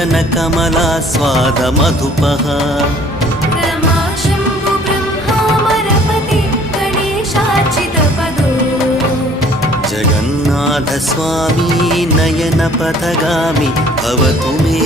वदन कमलास्वादमधुपः रमा शम्भु ब्रह्मामरपति गणेशार्चितपदो जगन्नाथ स्वामी नयनपथगामी भवतु मे।